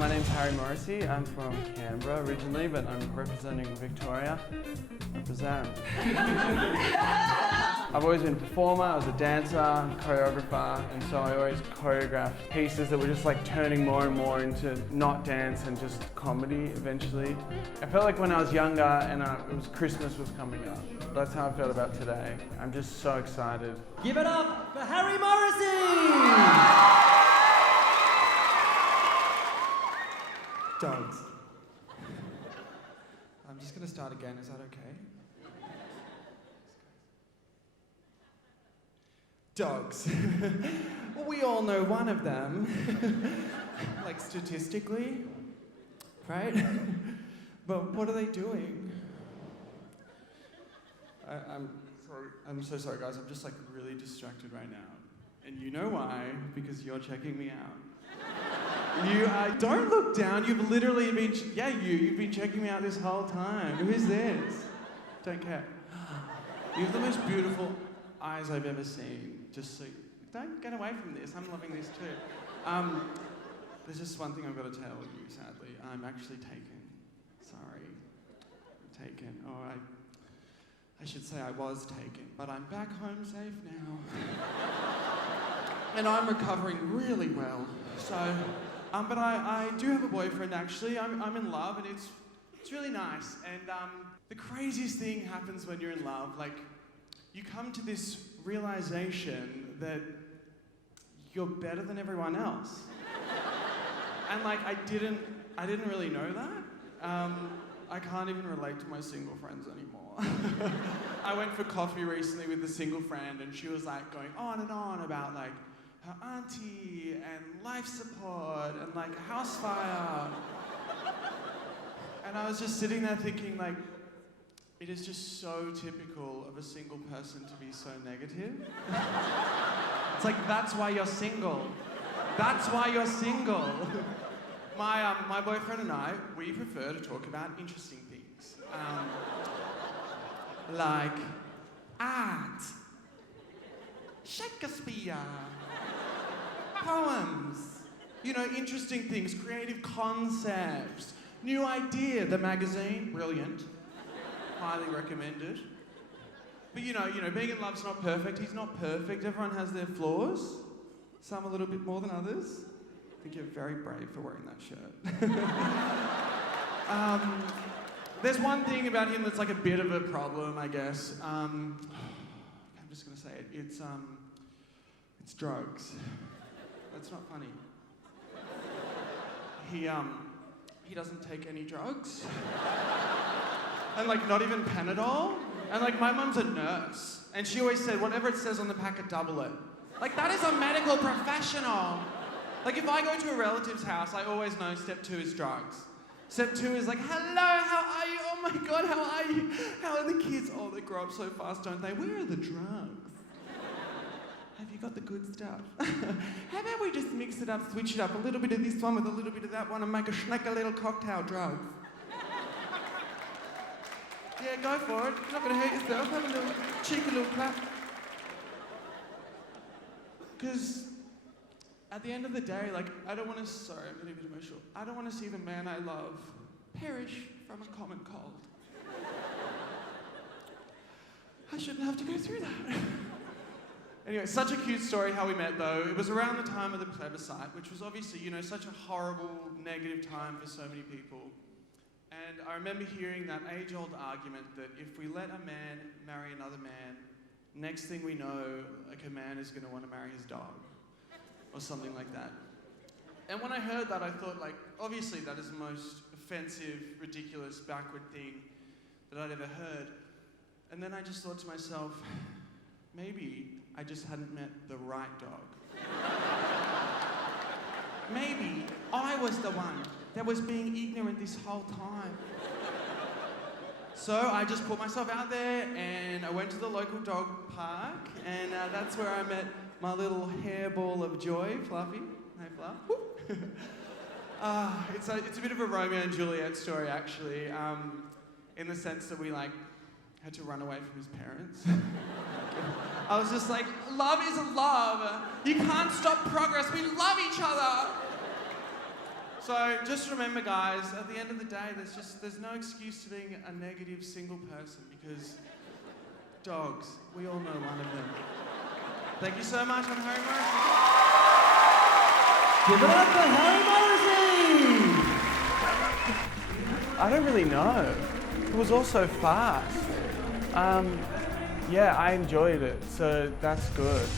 My name's Morrissey. I'm from Canberra originally, but I'm representing Victoria. Represent. I've always been a performer, I was a dancer, choreographer, and so I always choreographed pieces that were just like turning more and more into not dance and just comedy eventually. I felt like when I was younger and Christmas was coming up. That's how I felt about today. I'm just so excited. Give it up for Morrissey! Dogs. I'm just going to start again, is that okay? Dogs. Well, we all know one of them. Like statistically, right? But what are they doing? I'm so sorry, guys. I'm just like really distracted right now. And you know why? Because you're checking me out. Don't look down. You've literally been, you've been checking me out this whole time. Who's this? Don't care. You have the most beautiful eyes I've ever seen. Just so, don't get away from this. I'm loving this too. There's just one thing I've got to tell you, sadly. I'm actually taken. Sorry. I'm taken. Oh, I should say I was taken, but I'm back home safe now. And I'm recovering really well. So, but I do have a boyfriend actually. I'm in love and it's really nice. And the craziest thing happens when you're in love. Like, you come to this realization that you're better than everyone else. And like, I didn't really know that. I can't even relate to my single friends anymore. I went for coffee recently with a single friend and she was like going on and on about like her auntie and life support and like a house fire. And I was just sitting there thinking like, it is just so typical of a single person to be so negative. It's like, that's why you're single. That's why you're single. My boyfriend and I, we prefer to talk about interesting things. Like art, Shakespeare, poems, interesting things, creative concepts, new idea. The magazine, brilliant, highly recommended. But being in love's not perfect. He's not perfect. Everyone has their flaws. Some a little bit more than others. I think you're very brave for wearing that shirt. There's one thing about him that's like a bit of a problem, I guess. I'm just gonna say it. It's drugs. That's not funny. He doesn't take any drugs. And like not even Panadol. And like my mum's a nurse. And she always said, whatever it says on the packet, double it. Like that is a medical professional. Like if I go to a relative's house, I always know step 2 is drugs. Step 2 is like, hello, how are you? Oh my God, how are you? How are the kids? Oh, they grow up so fast, don't they? Where are the drugs? Have you got the good stuff? How about we just mix it up, switch it up, a little bit of this one with a little bit of that one and make a little cocktail drugs? Yeah, go for it. You're not going to hurt yourself. Have a little cheeky little clap. Because at the end of the day, like, I'm getting a bit emotional. I don't want to see the man I love perish from a common cold. I shouldn't have to go through that. Anyway, such a cute story how we met though. It was around the time of the plebiscite, which was obviously, such a horrible, negative time for so many people. And I remember hearing that age-old argument that if we let a man marry another man, next thing we know, like a man is going to want to marry his dog. Or something like that. And when I heard that, I thought, like, obviously that is the most offensive, ridiculous, backward thing that I'd ever heard. And then I just thought to myself, maybe I just hadn't met the right dog. Maybe I was the one that was being ignorant this whole time. So I just put myself out there and I went to the local dog park and that's where I met my little hairball of joy, Fluffy. Hey, Fluff. It's a bit of a Romeo and Juliet story, actually, in the sense that we had to run away from his parents. I was just like, love is love. You can't stop progress. We love each other. So just remember, guys, at the end of the day, there's no excuse to being a negative single person because dogs, we all know one of them. Thank you so much. I'm Harry Morrissey. Give it up for Harry Morrissey! I don't really know. It was all so fast. Yeah, I enjoyed it, so that's good.